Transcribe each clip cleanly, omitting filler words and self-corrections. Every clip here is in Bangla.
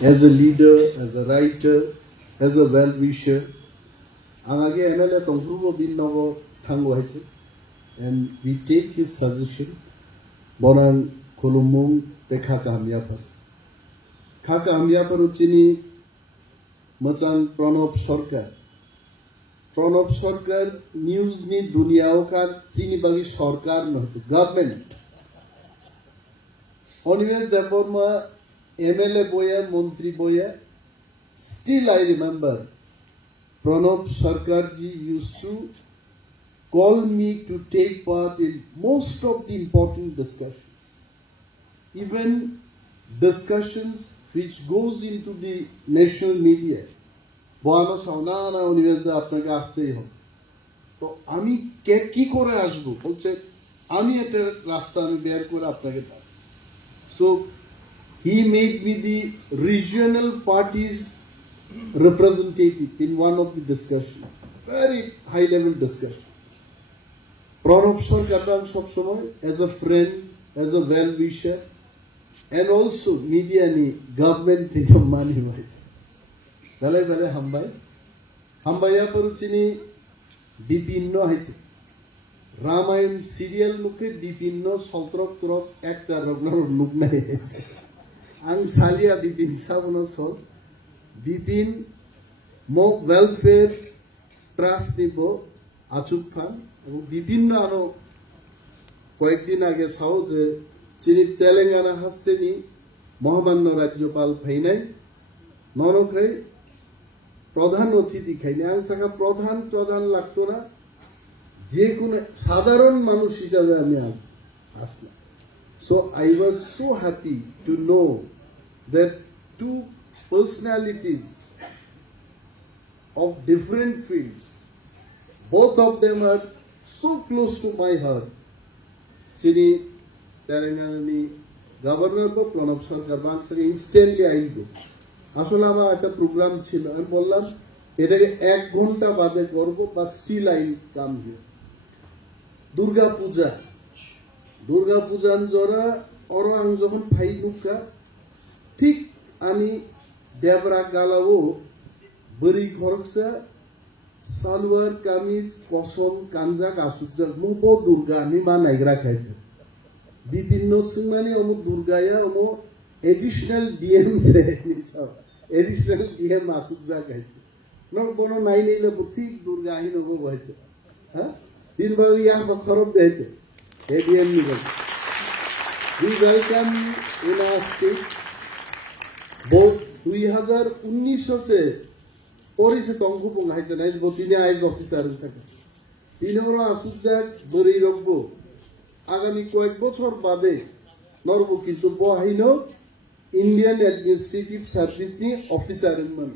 as a leader, as a writer, as a well-wisher. Angage MLA Tongrubo bin Novo Tango Haise, and we take his suggestion. Bonan Kolumung Pekha Kamiapar. Kaka Amiapar Uchini Masan Pranab Sarkar. Pranab Sarkar news ni duniya ka chini bagi sarkar no government. Anyway, therefore, MLA boya, Montri boya. Still, I remember Pranab Sarkar ji used to call me to take part in most of the important discussions, even discussions which goes into the national media. Boano sauna na university apnake aste ho. To ami ki kore asbo bolche ami eta rasta ami bear kore apnake dab. So he made me the regional parties representative in one of the discussions. Very high level discussion. Pranab Sarkar sob somoy as a friend, as a well wisher, and also media ni government ni mani hoise. Bale bale hambaya paruchini dipinno hoise. Ramayan serial nuke dipinno sotrok turok ekta rognar nukna hoise. Ang salia dipin sabuno so dipin mo welfare trust nibo achuk fan. বিভিন্ন আরো কয়েকদিন আগে সাও যে চিনি তেলেঙ্গানা হাসতেনি মহামান্য রাজ্যপাল ফাইনাই ননখাই প্রধান অতিথি খাইনি আং সাকা প্রধান লাগতো না যে কোনো সাধারণ মানুষ হিসাবে আমি আসলাম so I was so happy to know that two personalities of different fields both of them are so close to my heart. Chini Telangana governor ko Pranab Sarkar bang sake instantly I do. Asole amar ekta program chilo ami bollam etake 1 ঘন্টা বাদে করব but still I come here. Durga Puja jora oro ang jokhon phai lukka thik ani devra galao bari khorksa salwar kameez কসম কাঞ্জা কাসুজা মুবো দুর্গা আমি মা নাইগ্রা খাইতে বিভিন্ন সিমানি অমু দুর্গায়া অমু এডিশনাল ডিএম সে এডিশনাল ডিএম আসুজা খাইতে নর বনো নাই নেলে বুদ্ধি দুর্গা আহি নবো হইতে হ্যাঁ দিন বাগি ইয়া খরব দেইতে এডিএম নি বল we welcome in our state both 2019 से পরিসে তংকু পঙ্গাইছে নাই তিনি আইজ অফিসার থাকে তিনিও আসুজাক বরি রকবো আগামী কয়েক বছর বাদে নরবো কিন্তু বহাইন ইন্ডিয়ান অ্যাডমিনিস্ট্রেটিভ সার্ভিস নি অফিসার মান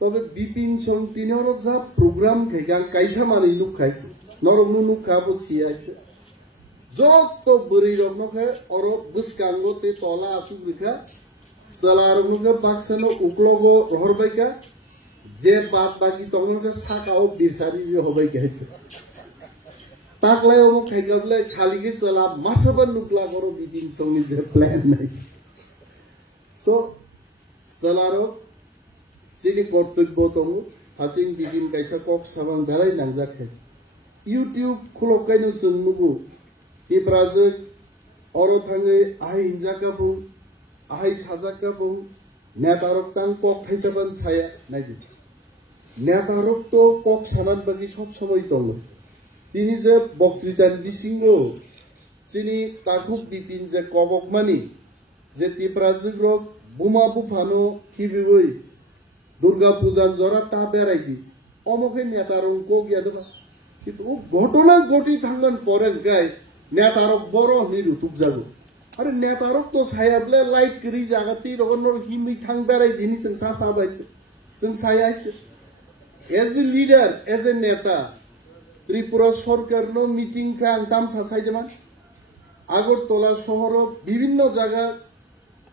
তবে বিপিন সং তিনিও যা প্রোগ্রাম খাইগাং কাইসা মানি লুক খাইছে নরবনু নুক খাবো সিয়াইছে যত বরি রকনকে অর বুসকাঙ্গতে তলা আসুক রেখা সালারনুকে বাক্সানো উকলগো রহরবাইকা যে বাদ বাকি তখনকে সাকাও বিসারি হবাই গাইছে তাকলাই ও খাইগাবলে খালিকে চলা মাসবার নুকলা করো বিদিন তুমি যে প্ল্যান নাই সো সালারো চিনি কর্তব্য তম হাসিং বিদিন কাইসা কক সাবাং বেলাই নাংজাখে ইউটিউব খুলকাইনো জন্মগু এই প্রাজেক অরো থাঙ্গে I ইনজাকাবু ahai sajaka bung netarok tang pok hisaban saya naidi netarok to pok sanan bagi sob somoy tolo tini je boktritan bisingo chini takuk bipin je kobok mani je tiprajigrok buma bufano khibiboi durga pujan jora ta berai di omokhe netarok ko gya deba kintu ঘটনা গটি থাঙ্গন পরে গায় নেতারক বড় নিরুতুক যাবো আরে নেতারক তো সায়াবলে লাইট করি জাগাতি রগনর হিমি থাং বেড়াই দিনি जों सा साबाय जों साया as a leader as a নেতা ত্রিপুরা সরকারনো মিটিং কা আংতাম সাসাইদেমান আগরতলা শহর বিভিন্ন জায়গা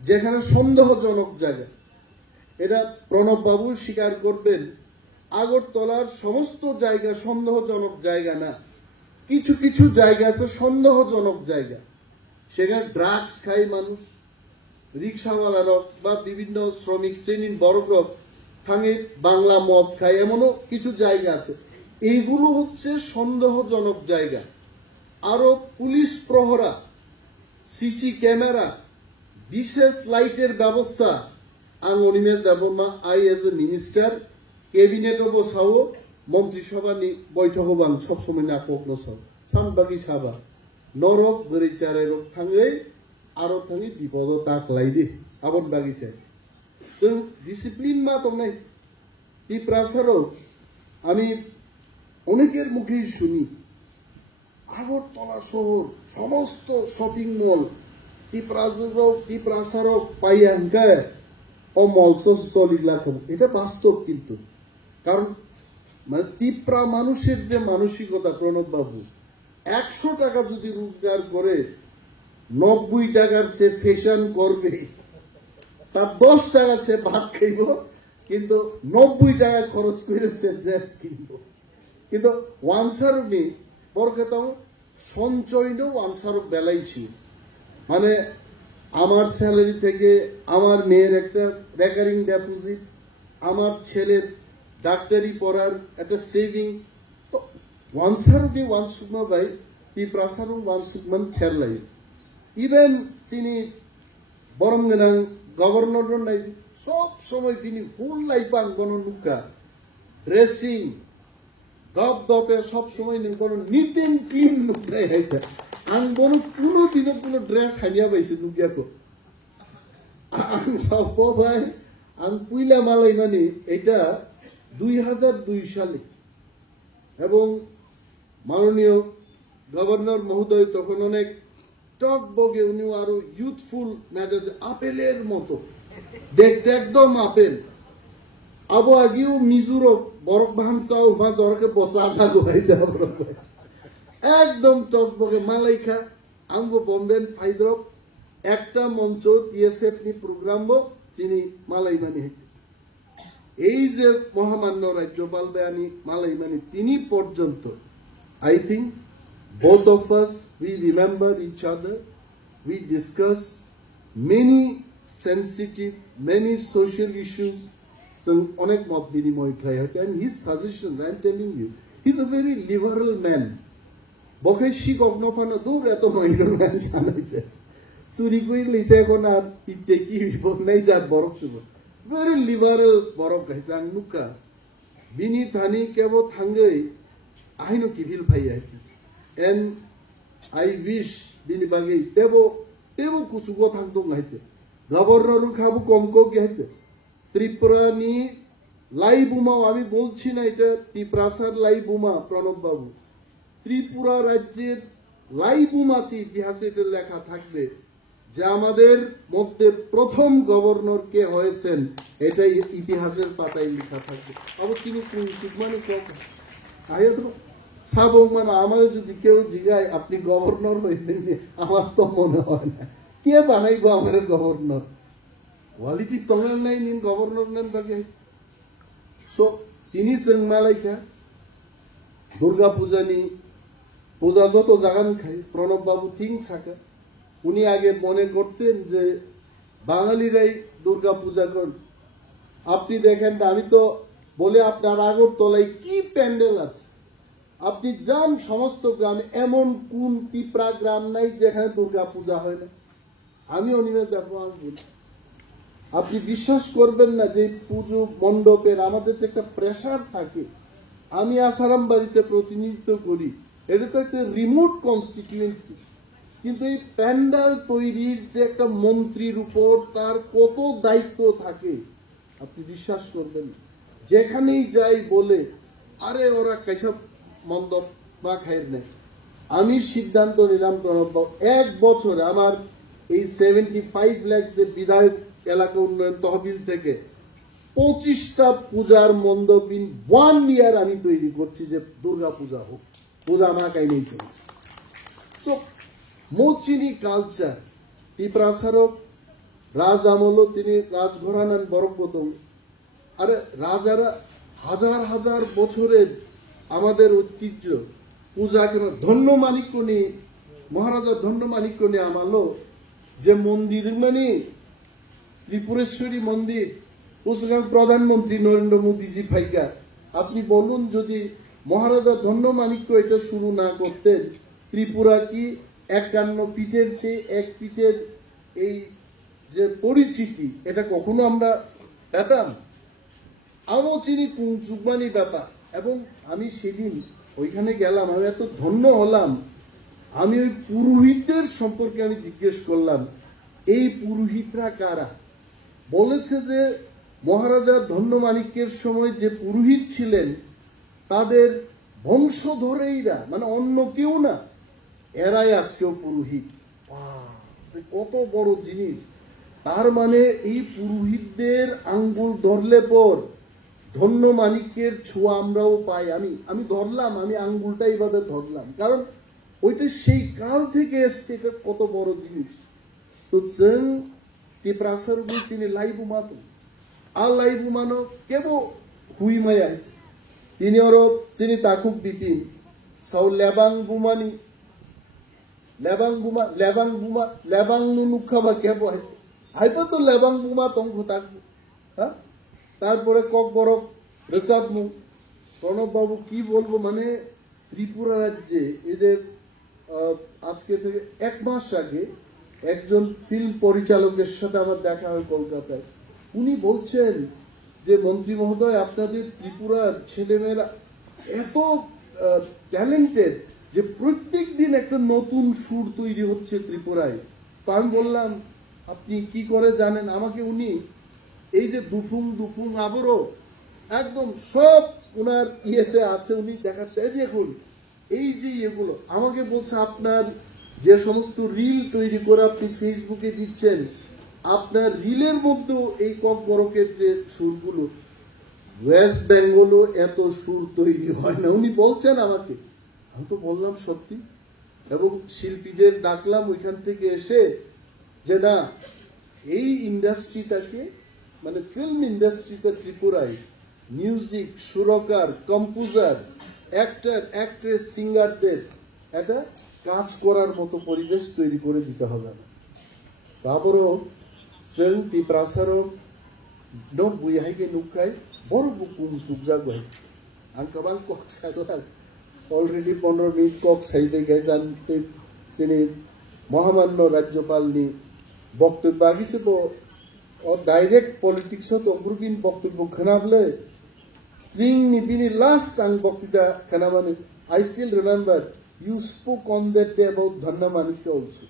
যেখানে সন্দেহজনক জায়গা এটা প্রণব বাবু স্বীকার করবেন আগরতলার সমস্ত জায়গা সন্দেহজনক জায়গা না কিছু কিছু জায়গা আছে সন্দেহজনক জায়গা সেখানে ড্রাগস খায় মানুষ রিক্সাওয়ালারক বা বিভিন্ন শ্রমিক শ্রেণীর বড়ক থাঙে বাংলা মদ খায়, এমনও কিছু জায়গা আছে। এইগুলো হচ্ছে সন্দেহজনক জায়গা। আরো পুলিশ প্রহরা, সিসি ক্যামেরা, বিশেষ লাইটের ব্যবস্থা আং Animesh Debbarma I as a minister cabinet বসাও মন্ত্রিসভানি বৈঠক বাং সবসময় না কখনো সামবাগি সাবা নরক বरै চারাই রক थाङै আরো थाङै বিপদ তাকলাইদি আবন বাগিছে जों ডিসিপ্লিন মা তংনাই ত্রিপুরাসারও আমি অনেকের মুখেই শুনি আগরতলা শহর সমস্ত শপিং মল ত্রিপুরাসারও পাইয়াঙ্কা ও মল চলিলা এটা বাস্তব। কিন্তু কারণ মানে ত্রিপুরা মানুষের যে মানসিকতা, প্রণব বাবু 100 টাকা যদি রোজগার করে 90 টাকার সে ফ্যাশন করবে, তার 10 টাকা সে ভাত খাইব, কিন্তু 90 টাকা খরচ করে সে ড্রেস কিনব। কিন্তু ওয়ানসারও নেই বরকেতাও সঞ্চয়ও ওয়ানসারও বেলাইছি। মানে আমার স্যালারি থেকে আমার মেয়ের একটা রেকারিং ডিপোজিট, আমার ছেলের ডাক্তারি পড়ার একটা সেভিং, ওয়ানসারও ওয়ানসুকমা বাই ত্রিপুরাসারও ওয়ানসুকমান খেরলাই। ইভেন তিনি বরং গোনাं গভর্নর নাই সব সময় তিনি ফুল লাইফাং কোনো নুকা ড্রেসিং দপ দপে সব সময় কোনো নিট এন্ড ক্লিন নুকাই আইছে। আং কোনো দিনও কোনো ড্রেস হানিয়া পাইছে নুকিয়াকো আং সব ভাই আং পুইলা মালাই মানে এটা 2002 সালে। এবং মাননীয় গভর্নর মহোদয় তখন অনেক টক বগে, উনি আরো ইউথফুল মেজাজ, আপেলের মতো দেখতে একদম আপেল। আবো আগেও মিজুরো বরফ ভাঙচাও মা জরকে বসা আসা গোহাই যাও একদম টক বগে মালাইখা আঙ্গো বম্বেন ফাইদ্রব একটা মঞ্চ টিএসএফ নি প্রোগ্রাম চিনি মালাইমানি। এই যে মহামান্য রাজ্যপাল বেয়ানি মালাইমানি তিনি পর্যন্ত I think both of us, we remember each other, we discuss many sensitive, many social issues, so onek mot binimoy khai hote, and his suggestions, I am telling you, he's a very liberal man. Bokai shi gognopana dur eto maidon man janaise churi koi leise kon ar pitte ki bibok nai jat borok subo very liberal borok gaijang nuka bini thani kebo thangai ahino kivil bhai achi. And I wish bini bagai tebo kusugo thangdong haise governor খাবু কমকো গেছে। ত্রিপুরা নি লাই বোমা আমি বলছি না, এটা ত্রিপুরাসার লাই বোমা প্রণব বাবু, ত্রিপুরা রাজ্যের লাই বোমাতে ইতিহাসে এটা লেখা থাকবে যে আমাদের মধ্যে প্রথম গভর্নর কে হয়েছেন, এটাই ইতিহাসের পাতায় লেখা থাকবে। অবশ্যই সুকমানি কম আয়াত সাব মানে আমাদের যদি কেউ জিগায় আপনি গভর্নর হইবেন, আমার তো মনে হয় না কে বানাইবো আমার গভর্নর। কোয়ালিটি তোমার নাই নিন গভর্নর নেন বাকি। সো তিনি চেংমালাইখা দুর্গা পূজা নি পূজা যত জাগান খাই প্রণব বাবু থিং থাকে। উনি আগে মনে করতেন যে বাঙালিরাই দুর্গা পূজা করেন। আপনি দেখেন না, আমি তো বলে আপনার আগরতলায় কি প্যান্ডেল আছে, আপনি যান সমস্ত গ্রামে, এমন কোন ত্রিপুরা গ্রাম নাই যেখানে দুর্গা পূজা হয় না। আমি অনিমেষ দেখো আপনি বিশ্বাস করবেন না যে পুজো মণ্ডপের আমাদের যে একটা প্রেসার থাকে। আমি আসারাম বাড়িতে প্রতিনিধিত্ব করি, এটা তো একটা রিমোট কনস্টিটিউয়েন্সি, কিন্তু এই প্যান্ডেল তৈরির যে একটা মন্ত্রীর উপর তার কত দায়িত্ব থাকে আপনি বিশ্বাস করবেন। যেখানেই যাই বলে আরে ওরা কেসব মণ্ডপ বা খাইর নেই। আমি সিদ্ধান্ত নিলাম প্রণব, এক বছরে আমার এই 75 লাখ যে বিধায়ক এলাকা উন্নয়ন তহবিল থেকে 25টা পূজার মণ্ডপিন 1 ইয়ার আমি তৈরি করছি যে দুর্গা পূজা হোক, পূজা আমার কাই নেই চলে। সো মোচিনি কালচার ত্রিপুরাসারক রাজ আমল তিনি রাজঘরানান বরকবতম। আরে রাজারা হাজার হাজার বছরের আমাদের ঐতিহ্য পূজা কেন ধন্য মানিক্য নিয়ে মহারাজা ধন্য মানিক্য নিয়ে আমালো যে মন্দির মানে ত্রিপুরেশ্বরী মন্দির ওখানে প্রধানমন্ত্রী নরেন্দ্র মোদীজি ফাইকা আপনি বলুন যদি মহারাজা ধন্যমাণিক্য এটা শুরু না করতেন ত্রিপুরা কি 51 পীঠের সেই এক পীঠের এই যে পরিচিতি এটা কখনো আমরা পেতাম আমও চিনি চুকমানি ব্যাপার এবং আমি সেদিন ওইখানে গেলাম আমি এত ধন্য হলাম আমি ওই পুরোহিতদের সম্পর্কে আমি জিজ্ঞেস করলাম এই পুরোহিতরা কারা বলেছে যে মহারাজা ধন্যমাণিক্যের সময় যে পুরোহিত ছিলেন তাদের বংশধরেইরা মানে অন্য কেউ না এরাই আজকেও পুরোহিত কত বড় জিনিস তার মানে এই পুরোহিতদের আঙ্গুল ধরলে পর ধন্যমাণিক্যের ছোঁয়া আমরাও পাই আমি ধরলাম আমি আঙ্গুলটা এইভাবে ধরলাম কারণ ওইটা সেই কাল থেকে এসছে এটা কত বড় জিনিস তো जों टिप्रासारबो चिनि लाइबु मातो आ लाइबु मानो केबो हुई माया तिनी अरो चिनि ताकुक बिपिन साउ लेबां बुमानी लेबां नुनुखाबा केबो हाइपा तो लेबां बुमा तंगो ताकु হ্যাঁ তারপরে কক বড় রেসাব মু প্রণব বাবু কি বলবো মানে ত্রিপুরা রাজ্যে এদের আজকে থেকে 1 মাস আগে একজন ফিল্ম পরিচালকের সাথে আমার দেখা হয় কলকাতায় উনি বলছেন যে মন্ত্রী মহোদয় আপনাদের ত্রিপুরার ছেলেমেয়েরা এত ট্যালেন্টেড যে প্রত্যেক দিন একটা নতুন সুর তৈরি হচ্ছে ত্রিপুরায় তো আমি বললাম আপনি কি করে জানেন আমাকে উনি এই যে দুফুং আবরো একদম সব ওনার ইয়েতে আছে উনি দেখাচ্ছে দেখুন এই যে ইয়েগুলো আমাকে বলছে আপনার যে সমস্ত রিল তৈরি করে আপনি ফেসবুকে দিচ্ছেন আপনার রিলের মধ্যেও এই কক বরকের যে সুরগুলো ওয়েস্ট বেঙ্গলও এত সুর তৈরি হয় না উনি বলছেন আমাকে আমি তো বললাম সত্যি এবং শিল্পীদের ডাকলাম ওইখান থেকে এসে যে না এই ইন্ডাস্ট্রিটাকে মানে ফিল্ম ইন্ডাস্ট্রিতে ত্রিপুরায় মিউজিক সুরকার কম্পোজার অ্যাক্টর অ্যাক্ট্রেস সিঙ্গারদের একটা কাজ করার মতো পরিবেশ তৈরি করে দিতে হবে তারপরও जों टिप्रासारो नो बुयाइगे नुखाय बर बुकुम सुगजागय आं गोबां कक सागोन अलरेडी 15 मिनिट कक साइबाय जानते जोंनि महामान्य राज्यपालनि बक्तव्य आगिसेबो डाइरेक्ट पलिटिक्स तंब्रुबिन बक्तव्य खोनाब्ले ट्रिंनि बिनि लास्ट आं बक्तव्य खोनाबानो I still remember you spoke on that day about Dhanyamanikya also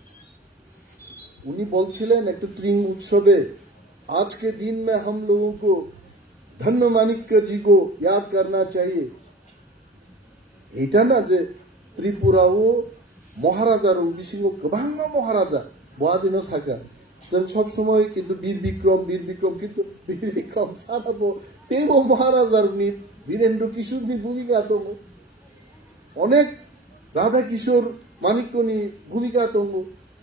उन्हीं बोलছিলেন एक ट्रिंग उत्सवे आज के दिन में हम लोगों को धन्यमाणिक्य जी को याद करना चाहिए এটা না যে ত্রিপুরাও মহারাজার বিসিং গোबां মহারাজা বয়াদিনো সাকা जों सब समय কিন্তু বীর বিক্রম কিন্তু বীর বিক্রম সানাবো তেও মহারাজারনি বীরেন্দ্র কিশোরনি ভূমিকা তো অনেক রাধা কিশোর মানিক্যনি ভূমিকা তো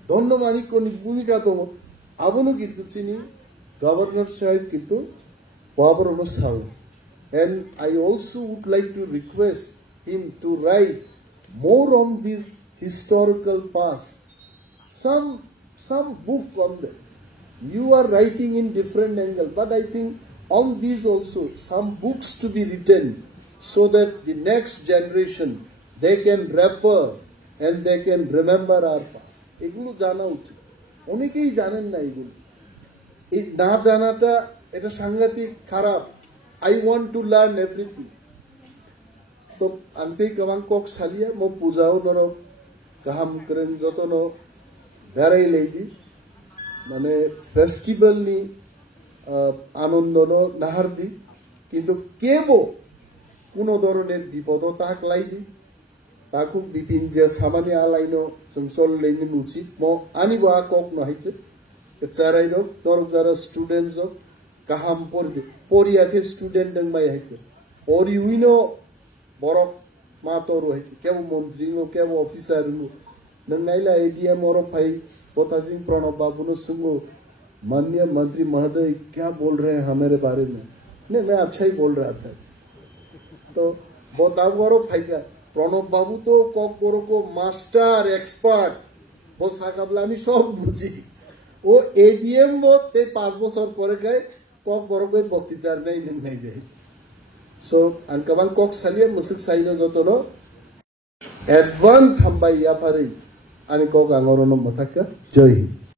ধন্যমাণিক্যনি ভূমিকা তো আবনো কিন্তু চিনি গভর্নর সাহেব কিন্তু বাবরনো Sau and I also would like to request him to write more on this historical past some book on that you are writing in different angle but I think on these also some books to be written so that the next generation they can refer and they can remember our past এগুলো জানা উচিত অনেকেই জানেন না এগুলো এই না জানাটা এটা সাংঘাতিক খারাপ I want to learn everything तो अंते कवां कोक सालिया मो पूजाओ नरो गाहाम करेन जतनो बेराय लेदि माने फेस्टिवल नि आनंदनो नाहारदि किन्तु केबो कोनो धरनेर विपद ताकलायदि ताकुक बिपिन जे सामानि आलायनो जों सल्लेनि उचित म आनिबो आ कोक नहायचे चारायनो दरक जारा स्टुडेन्ट्स गाहाम परियाखे स्टुडेन्ट दं माय हायचे परिउइनो बरक मातो रहिছে केबो मन्त्री नो केबो अफिसर नो नंनाइला एडीएम और भाई पोतासिंह प्रणब बाबू नो सुंगो माननीय मंत्री महोदय क्या बोल रहे हैं हमारे बारे में नहीं मैं अच्छा ही बोल रहा था तो बताओ और भाई का प्रणब बाबू तो কক বড় को मास्टर एक्सपर्ट वो साकाबला আমি সব বুঝি ও এডিএম তে 5 বছর পরে গায় কক বড় করে বক্তৃতার নাই নাই যায় সো আন কাবাং কক সালিয়া মুসিক সাইনো যতনো অ্যাডভান্স হামবাই ইয়াফারি আনি কক আঙরনো মাথাকা জয় হিন্দ